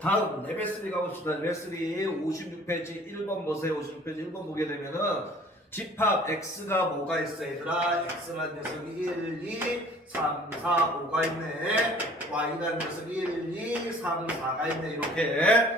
다음 레벨 3 가봅시다. 레벨 3 56페이지 1번 보세요. 56페이지 1번 보게 되면은 집합 x가 뭐가 있어 얘들아? x라는 녀석이 1, 2, 3, 4, 5가 있네. y라는 녀석이 1, 2, 3, 4가 있네. 이렇게.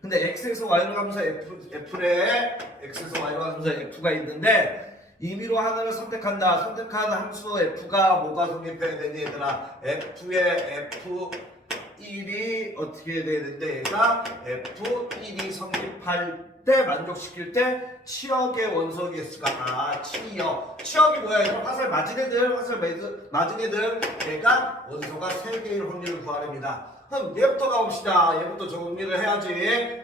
근데 x에서 y로 가면서 f래 x에서 y로 가면서 f가 있는데 임의로 하나를 선택한다. 선택한 함수 f가 뭐가 성립해야 되니 얘들아? f의 f1이 어떻게 돼야 되는데 얘가 f1이 성립할 때 만족시킬 때 치역의 원소 개수가 치역이 뭐야? 얘들아? 화살 맞은 애들 얘가 원소가 3개일 확률을 구하랍니다. 그럼 얘부터 가봅시다. 얘부터 정리를 해야지.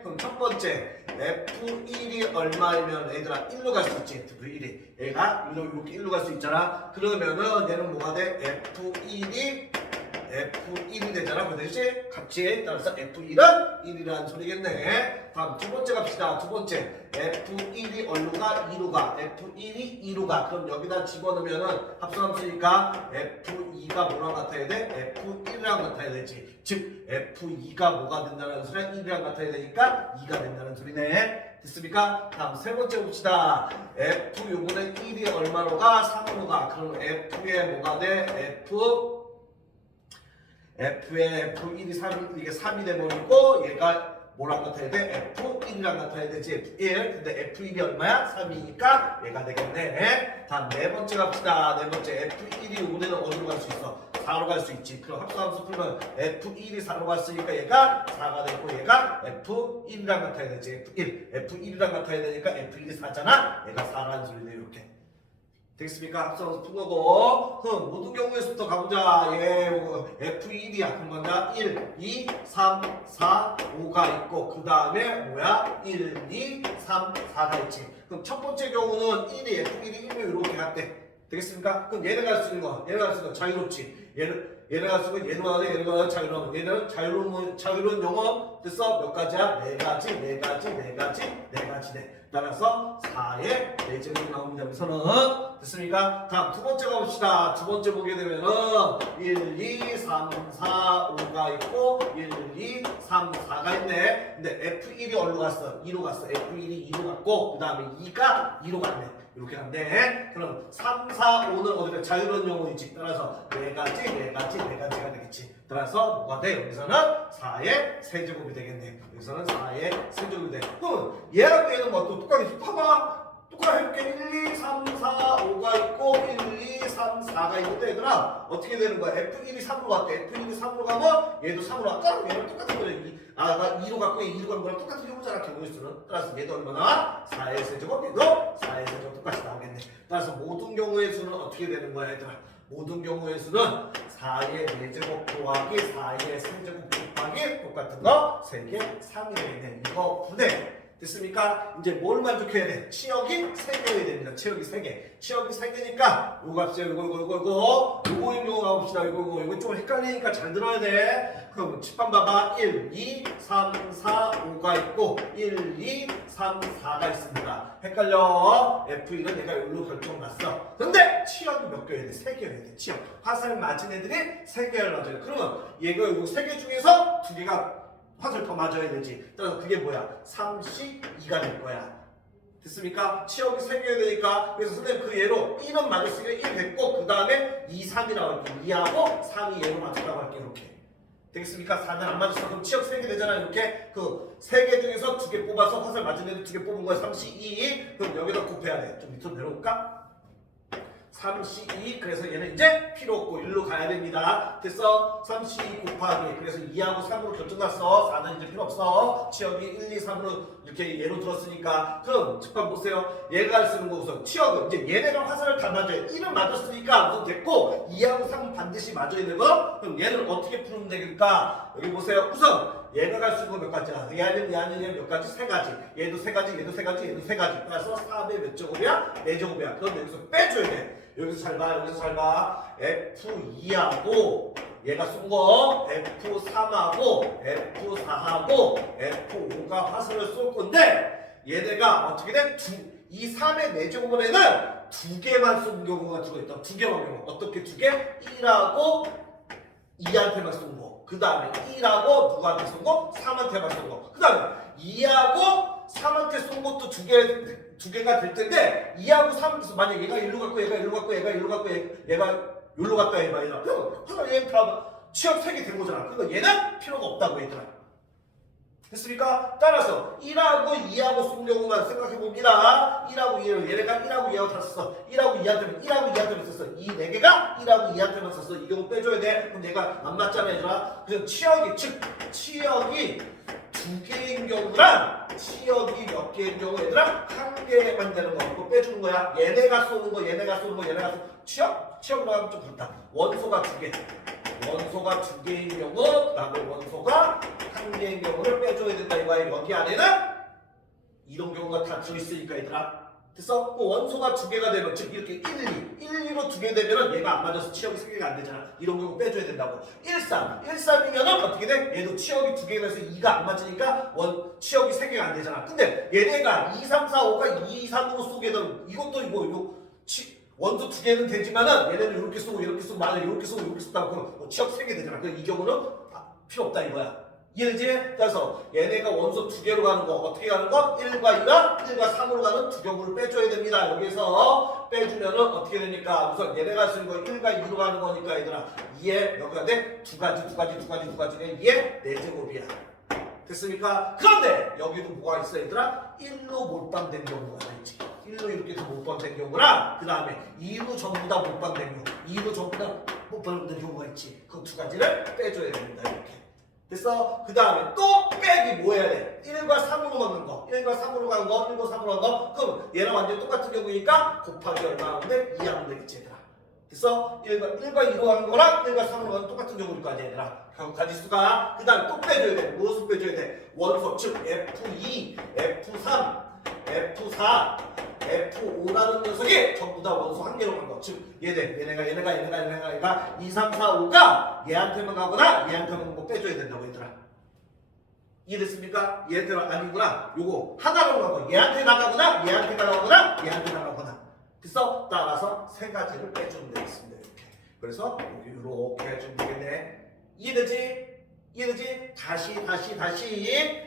그럼 첫 번째 F1이 얼마이면 얘들아 1로 갈 수 있지. F1이 얘가 이렇게 1로 갈 수 있잖아. 그러면은 얘는 뭐가 돼? F1이 되잖아. 그렇지? 같이 따라서 F1은 1이라는 소리겠네. 다음 두 번째 갑시다. 두 번째 F1이 어디로 가? 2로 가. F1이 2로 가. 그럼 여기다 집어넣으면은 합성함수니까 F2가 뭐랑 같아야 돼? F1이랑 같아야 되지. 즉 F2가 뭐가 된다는 소리야? 1이랑 같아야 되니까 2가 된다는 소리네. 됐습니까? 다음 세 번째 봅시다. F 요번엔 1이 얼마로 가? 3으로 가. 그럼 F의 뭐가 돼? F의 F1이 3, 이게 3이 돼버리고 얘가 뭐랑 같아야 돼? F1이랑 같아야 되지. F1. 근데 F1이 얼마야? 3이니까 얘가 되겠네. 다음 네 번째 갑시다. 네 번째 F1이 이번에는 어디로 갈 수 있어? 4로 갈 수 있지. 그럼 합성함수 풀면 F1이 4로 갔으니까 얘가 4가 되고 얘가 F1이랑 같아야 되지. F1이랑 같아야 되니까 F1이 4잖아. 얘가 4라는 소리네. 이렇게. 되겠습니까? 합성함수 푼 거고. 그럼 모든 경우에서부터 가보자. F1이야. 그럼 먼저 1, 2, 3, 4, 5가 있고 그 다음에 뭐야? 1, 2, 3, 4가 있지. 그럼 첫 번째 경우는 1이 F1이 1로 이렇게 갔대. 되겠습니까? 그럼 얘네가 할 수 있는 거, 자유롭지. 얘네가 할 수 있는 거, 얘는 하나, 얘는 하나 자유로운 거. 얘는 자유로운 영어 됐어? 몇 가지야? 네 가지. 따라서 4의 4제곱이 나옵니다. 여기서는 됐습니까? 다음 두 번째 가봅시다. 두 번째 보게 되면은 1, 2, 3, 4, 5가 있고 1, 2, 3, 4가 있네. 근데 F1이 어디로 갔어? 2로 갔어. F1이 2로 갔고 그 다음에 2가 2로 갔네. 이렇게 갔네. 그럼 3, 4, 5는 어디가 자유로운 영혼이지. 따라서 4가지가 되겠지. 따라서 뭐가 돼? 여기서는 4의 세제곱이 되겠네. 여기서는 4의 세제곱이 돼. 그럼 얘하고 얘는 뭐 또 똑같이 봐봐. 똑같이 해볼게. 1, 2, 3, 4, 5가 있고 1, 2, 3, 4가 있는데 얘들아 어떻게 되는 거야? F1이 3으로 갔대. F1이 3으로 가면 얘도 3으로 갔다. 얘랑 똑같은 거야. 나 2로 갔고 얘 2로 간 거랑 똑같은 경우잖아. 개고일수는. 따라서 얘도 얼마나? 4의 세제곱, 얘도 4의 세제곱 똑같이 나오겠네. 따라서 모든 경우의 수는 어떻게 되는 거야 얘들아? 모든 경우의 수는 4의 4제곱 더하기 4의 세제곱 곱하기 똑같은 거 3개 3이 되겠네. 이거 분해. 됐습니까? 이제 뭘 만족해야 돼? 치역이 3개여야 됩니다. 치역이 3개. 치역이 3개니까 요거 합시다. 요거 임용 가봅시다. 이거 좀 헷갈리니까 잘 들어야 돼. 그럼 칠판 봐봐. 1, 2, 3, 4, 5가 있고 1, 2, 3, 4가 있습니다. 헷갈려. F1은 내가 여기로 결정났어. 근데 치역이 몇 개여야 돼? 3개여야 돼. 치역. 화살 맞은 애들이 3개를 맞아요. 그러면 얘가 요 3개 중에서 2개가 화살 더 맞아야 되지. 따라서 그게 뭐야? 32가 될 거야. 됐습니까? 치역이 3개여야 되니까. 그래서 선생님 그 예로 1은 맞았으니까 1 됐고 그 다음에 2, 3이라고 할게. 2하고 3이 얘로 맞았다고 할게. 이렇게. 되겠습니까? 4는 안 맞았어. 그럼 치역 3개 되잖아. 이렇게. 그 3개 중에서 2개 뽑아서 화살 맞은 애들 2개 뽑은 거야. 32. 그럼 여기다 곱해야 돼. 좀 밑으로 내려올까? 32. 그래서 얘는 이제 필요 없고 1로 가야 됩니다. 됐어? 32 곱하기. 그래서 2하고 3으로 결정났어. 4는 이제 필요 없어. 치역이 1, 2, 3으로 이렇게 예로 들었으니까. 그럼 잠깐 보세요. 얘가 쓰는 거 우선 치역은 이제 얘네가 화살을 다 맞아요. 1은 맞았으니까 우선 됐고 2하고 3은 반드시 맞아야 되고 그럼 얘는 어떻게 풀면 되겠까? 여기 보세요. 우선 얘가 갈 수 있는 거 몇 가지야? 얘는 몇 가지? 3가지. 얘도 3가지, 얘도 3가지, 얘도 3가지. 따라서 4의 몇 제곱이야? 4제곱이야. 그럼 여기서 빼줘야 돼. 여기서 잘 봐. F2하고 얘가 쏜 거 F3하고 F4하고 F5가 화살을 쏠 건데 얘네가 어떻게 돼? 이 3의 4제곱원에는 2개만 쏜 경우가 들어있다. 2개만 경우. 어떻게 2개? 1하고 2한테만 쏜 거. 그 다음에 2라고 누구한테 쏜 거? 3한테만 쏜 거. 그 다음에 2하고 3한테 쏜 것도 두 개가 될 텐데 2하고 3, 만약 얘가 1로 갔고 얘가 1로 갔고 얘가 1로 갔고 얘가 여기로 갔다 해봐. 그럼 얘는 다 취업 3개 된 거잖아. 그러니까 얘는 필요가 없다고 얘들아. 됐습니까? 따라서 1하고 2하고 쓴 경우만 생각해봅니다. 1하고 2하고 얘네가 1하고 2하고 다 썼어. 1하고 2한테만 1하고 2한테만 썼어. 이 4개가 1하고 2한테만 썼어. 이 경우 빼줘야 돼. 그럼 얘가 안 맞잖아 얘들아. 그래서 치역이 2개인 경우랑 치역이 몇 개인 경우 얘들아 1개만 되는 거 그거 빼주는 거야. 얘네가 쏘는 거 얘네가 쏘는 거 얘네가 쏘는 거 치역으로 하면 좀 그렇다. 원소가 2개. 원소가 2개인 경우, 그다음에 원소가 1개인 경우를 빼줘야 된다 이거야. 여기 안에는 이런 경우가 다 들어있으니까 얘들아. 됐어? 그 원소가 2개가 되면 즉 이렇게 1, 2로 2개 되면 얘가 안 맞아서 치역이 3개가 안 되잖아. 이런 경우 빼줘야 된다고. 1, 3이면은 어떻게 돼? 얘도 치역이 2개가 돼서 2가 안 맞으니까 치역이 3개가 안 되잖아. 근데 얘네가 2, 3, 4, 5가 2, 3으로 쏘게 되면 이것도 이거 원소 2개는 되지만은 얘네는 이렇게 쓰고 이렇게 쓰고 만약 이렇게 쓰고 이렇게 쓰다가 그럼 치역 3개 되잖아. 그래서 이 경우는 필요 없다 이거야. 이해되지? 그래서 얘네가 원소 2개로 가는 거 어떻게 가는 거? 1과 1과 3으로 가는 두 경우를 빼줘야 됩니다. 여기서 빼주면은 어떻게 되니까 우선 얘네가 쓰는 거 1과 2로 가는 거니까 얘들아 2에 몇 가지? 두 가지네 2에 4제곱이야. 됐습니까? 그런데 여기도 뭐가 있어 얘들아? 1로 몰빵된 경우가 있지. 1로 이렇게 몰빵된 경우랑 그 다음에 2로 전부 다 몰빵된 경우 2로 전부 다 몰빵된 경우가 있지. 그 2가지를 빼줘야 됩니다. 이렇게. 됐어? 그 다음에 또 빼기 뭐 해야 돼? 1과 3으로 가는 거 1과 3으로 가는 거 1과 3으로 가는 거 그럼 얘랑 완전히 똑같은 경우니까 곱하기 얼마 하는데 2 하면 되겠지 얘들아. 됐어? 1과 2로 가는 거랑 1과 3으로 가는 똑같은 경우니까 얘들아. 결국 가지수가 그 다음에 또 빼줘야 돼. 무엇을 빼줘야 돼? 원소 즉 F2, F3, F4, F5라는 녀석이 전부 다 원소 1개로 간 거. 즉 얘네가 2, 3, 4, 5가 얘한테만 가거나 얘한테만 뭐 빼줘야 된다고 얘들아. 이해됐습니까? 얘들아 아니구나. 요거 하나로 가고 얘한테 나가거나 얘한테 나가거나 얘한테 나가거나. 그래서 따라서 3가지를 빼주면 되겠습니다. 이렇게. 그래서 여기 이렇게 해주면 되겠네. 이해되지? 다시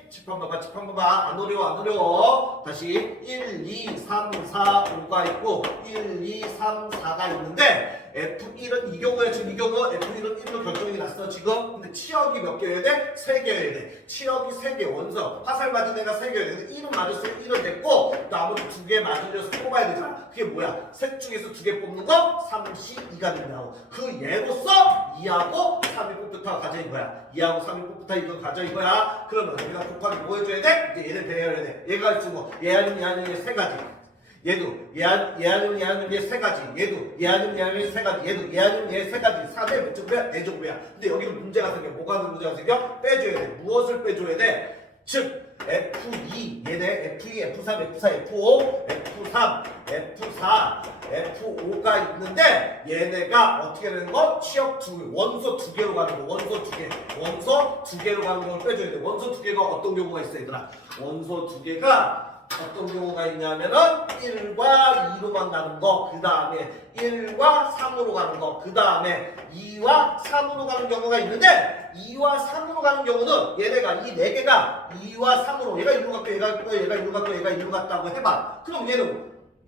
칠판 봐봐 안 어려워 다시 1, 2, 3, 4, 5가 있고 1, 2, 3, 4가 있는데 F1은 이 경우에 지금 이 경우 F1은 1로 결정이 났어 지금. 근데 치역이 몇 개여야 돼? 3개여야 돼. 치역이 3개 원소 화살 맞은 애가 3개여야 돼. 근데 1은 맞았으면 1은 됐고 나머지 2개 맞으려서 뽑아야 되잖아. 그게 뭐야? 셋 중에서 2개 뽑는 거 3C2가 된다고. 그 예로서 2하고 3이 뽑부터 가져 이거야. 2하고 3이 뽑부터 이거 가져 이거야. 그러면 우리가 곱하기 뭐 해줘야 돼? 이제 얘를 배열해야 돼. 얘가 있고 얘 아니면 얘 3가지. 얘도 얘 아니면 얘 3가지. 얘도 얘 아니면 얘 3가지. 얘도 얘 아니면 얘 3가지. 4대 몇 제곱이야? 4제곱이야. 근데 여기는 문제가 생겨. 뭐가 문제가 생겨? 빼줘야 돼. 무엇을 빼줘야 돼? 즉 F2 얘네 F2, F3, F4, F5, F3, F4, F5가 있는데 얘네가 어떻게 되는 거? 치역 2개, 원소 2개로 가는 거. 원소 2개로 가는 걸 빼줘야 돼. 원소 2개가 어떤 경우가 있어 얘들아? 원소 2개가 어떤 경우가 있냐면은 1과 2로만 가는 거, 그 다음에 1과 3으로 가는 거, 그 다음에 2와 3으로 가는 경우가 있는데 2와 3으로 가는 경우는 얘네가 이 4개가 2와 3으로 얘가 1로 갔고 얘가 1로 갔고 얘가 1로 갔다고 해봐. 그럼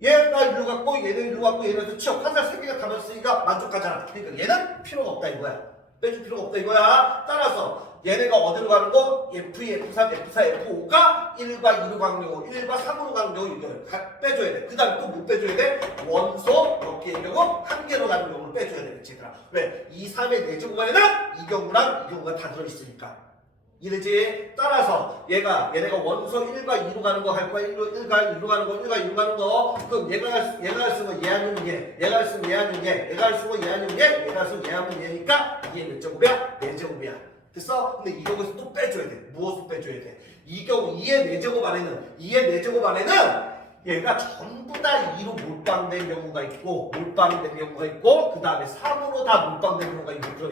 얘가 1로 갔고 얘는 1로 갔고 얘는 치역 화살 3개가 다 맞으니까 만족하잖아. 그러니까 얘는 필요가 없다 이거야. 빼줄 필요가 없다 이거야. 따라서 얘네가 어디로 가는 거? F2, F3, F4, F5가 1과 2로 가는 경우, 1과 3으로 가는 경우 이걸 빼줘야 돼. 그 다음에 또 뭐 빼줘야 돼? 원소 몇 개인 경우? 1개로 가는 경우를 빼줘야 되겠지 얘들아. 왜? 2, 3의 4제곱 안에는 이 경우랑 이 경우가 다 들어있으니까. 이래지? 따라서 얘네가 원소 1과 2로 가는 거 할 거야. 1과 2로 가는 거, 1과 2로 가는 거. 그럼 얘가 할 수 있는 얘 아니면 얘, 얘가 할 수 있는 얘 아니면 얘, 얘가 할 수 있는 얘 아니면 얘, 얘가 할 수 있는 얘 아니면 얘니까 이게 몇 제곱이야? 4제곱이야. 됐어? 근데 이 경우에서 또 빼줘야 돼. 무엇을 빼줘야 돼? 이 경우 2의 4제곱 안에는 얘가 전부 다 2로 몰빵된 경우가 있고 몰빵된 경우가 있고 그 다음에 3으로 다 몰빵된 경우가 있고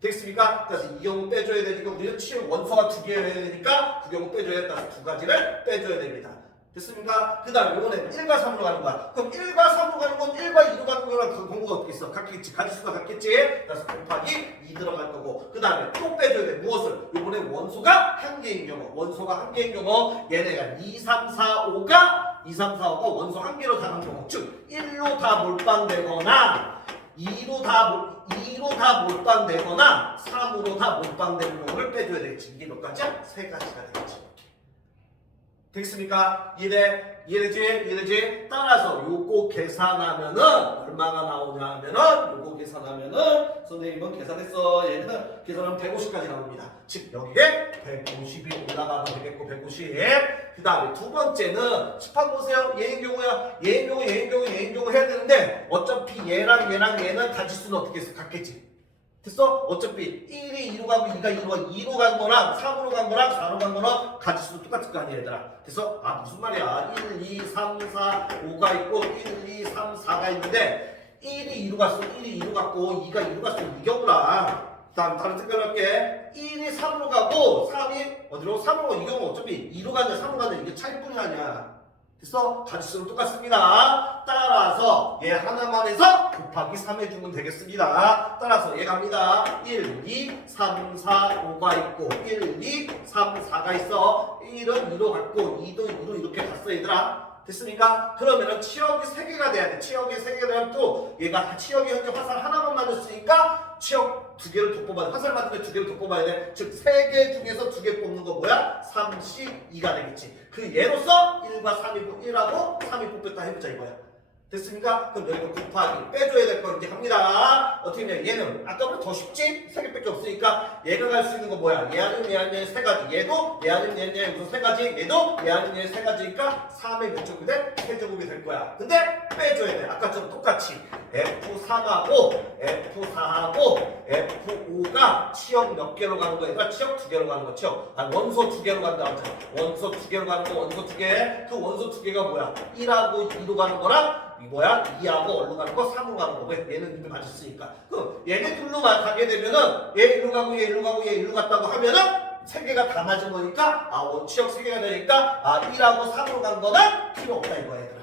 됐습니까? 그래서 이 경우 빼줘야 되니까 우리는 치역 원소가 2개여야 되니까 그 경우 빼줘야 된다. 2가지를 빼줘야 됩니다. 됐습니까? 그 다음에 요거는 1과 3으로 가는 거야. 그럼 1과 3으로 가는 건 1과 2로 가는 거랑 그 공부가 어떻게 있어? 같겠지. 가지수가 같겠지? 그래서 곱하기 2 들어갈 거고 그 다음에 또 빼줘야 돼. 무엇을? 요번에 원소가 한 개인 경우 원소가 한 개인 경우 얘네가 2, 3, 4, 5가 2, 3, 4, 5가 원소 한 개로 다 간 경우 즉 1로 다 몰빵되거나 2로 다 몰빵되거나 3으로 다 몰빵되는 경우를 빼줘야 되겠지. 이게 몇 가지야? 세 가지가 되겠지. 되겠습니까? 이해되지? 따라서 요거 계산하면은 얼마가 나오냐 하면은 요거 계산하면은 선생님은 계산했어. 얘는 계산하면 150까지 나옵니다. 즉 여기에 150이 올라가면 되겠고 150. 그 다음에 두 번째는 습관 보세요. 얘인 경우야. 얘인 경우 해야 되는데 어차피 얘랑 얘는 가지수는 어떻게 했어? 같겠지. 됐어? 어차피 1이 2로 가고 2가 2로 간 거랑 3으로 간 거랑 4로 간 거랑 가지수도 똑같을 거 아니야 얘들아. 그래서 무슨 말이야 1, 2, 3, 4, 5가 있고 1, 2, 3, 4가 있는데 1이 2로 갔어 1이 2로 갔고 2가 2로 갔어 이 경우랑 다른 특별할게 1이 3으로 가고 3이 어디로? 3으로 가고 이 경우 어차피 2로 가냐 3으로 가냐 이게 차이뿐이 아니야. 됐어? 가지수는 똑같습니다. 따라서 얘 하나만 해서 곱하기 3 해주면 되겠습니다. 따라서 얘 갑니다. 1, 2, 3, 4, 5가 있고 1, 2, 3, 4가 있어. 1은 2로 갔고 2도 2로 이렇게 갔어 얘들아. 됐습니까? 그러면은 치역이 3개가 돼야 돼. 치역이 3개가 되면 또 얘가 치역이 현재 화살 하나만 맞았으니까 치역 2개를 더 뽑아야 돼. 화살 맞는데 2개를 더 뽑아야 돼. 즉 3개 중에서 2개 뽑는 거 뭐야? 32가 되겠지. 그 예로서 1과 3이 1하고 3이 뽑혔다 해보자 이거야. 됐습니까? 그럼 여기서 곱하기 빼줘야 될 거 이제 갑니다. 어떻게 하면 얘는 아까보다 더 쉽지? 3개밖에 없으니까 얘가 갈 수 있는 거 뭐야? 얘 아니면 얘 아니면 3가지. 얘도 얘 아니면 얘 아니면 무슨 3가지. 얘도 얘 아니면 얘 3가지니까 3의 몇 제곱이 돼? 3제곱이 될 거야. 근데 빼줘야 돼. 아까처럼 똑같이 F3하고 F4하고 F5가 치역 몇 개로 가는 거야? 그러니까 치역 2개로 가는 거. 치역 원소 2개로 간다. 원소 2개로 가는 거. 원소 2개. 그 원소 2개가 뭐야? 1하고 2로 가는 거랑 이 뭐야? 2하고 얼로 가는 거 3으로 가는 거. 왜? 얘는 이미 맞았으니까. 그럼 얘네 둘로 가게 되면은 얘 1로 가고 얘 1로 가고 얘 1로 갔다고 하면은 3개가 다 맞은 거니까 원치역 3개가 되니까 1하고 3으로 간 거는 필요 없다 이거야 얘들아.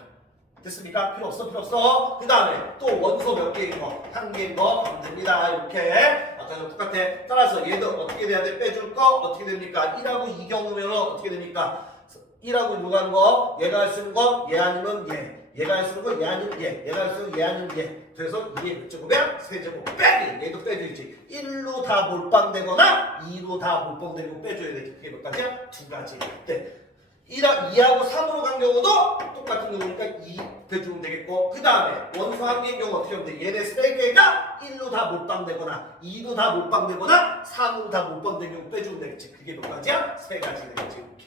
됐습니까? 필요 없어. 그 다음에 또 원소 몇 개인 거? 한 개인 거 가면 됩니다. 이렇게 아까랑 똑같아. 따라서 얘도 어떻게 돼야 돼? 빼줄 거 어떻게 됩니까? 1하고 2 경우면 어떻게 됩니까? 1하고 2로 가는 거 얘가 할 수 있는 거 얘 아니면 얘가 할 수 있는 거 얘 아니면 얘가 할 수 있는 거 얘 아니면 얘. 그래서 이게 몇 제곱이야? 3제곱 빼기. 얘도 빼줘야지. 1로 다 몰빵되거나 2로 다 몰빵되고 빼줘야 되지. 그게 몇 가지야? 2가지. 네. 2하고 3으로 간 경우도 똑같은 경우니까 2 빼주면 되겠고 그 다음에 원소 한 개인 경우 어떻게 하면 돼? 얘네 3개가 1로 다 몰빵되거나 2로 다 몰빵되거나 3으로 다 몰빵된 경우 빼주면 되겠지. 그게 몇 가지야? 3가지 되겠지. 이렇게.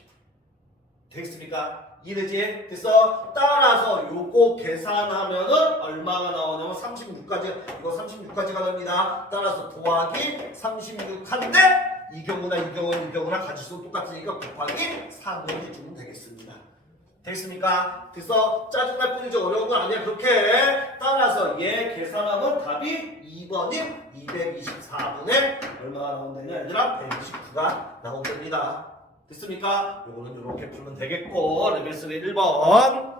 되겠습니까? 이해되지? 됐어? 따라서 요거 계산하면은 얼마가 나오냐면 36까지 이거 36까지가 됩니다. 따라서 더하기 36한데 이 경우나 가지수 똑같으니까 곱하기 3을 해주면 되겠습니다. 됐습니까? 됐어? 짜증날 뿐이지 어려운 건 아니야. 그렇게 따라서 얘 계산하면 답이 2번인 224분의 얼마가 나온다냐 얘들아? 129가 나온답니다. 됐습니까? 요거는 이렇게 풀면 되겠고 레벨 3 1번